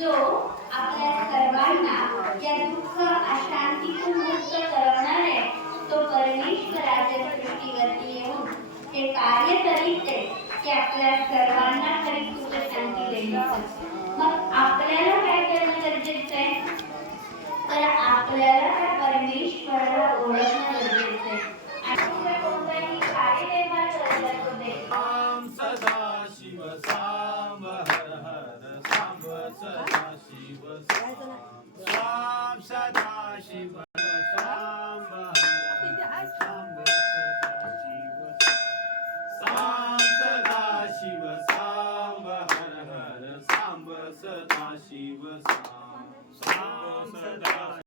जो आपल्या सर्वांना या दुःख अशांतीतून मुक्त करवणार आहे, तो परमेश्वराच्या सृष्टीवरती येऊन हे कार्य करीत आहे की आपल्या सर्वांना खरी सुख शांती देण्याचं. मग आपल्याला काय करणं गरजेचं आहे? तर आपल्याला त्या परमेश्वराला ओळखणं गरजेचं आहे. आणि कोणताही कार्यक्रमाला करत होते. ओम सदा शिव सांब हर हर सांब सदा शिव सांब सदा शिव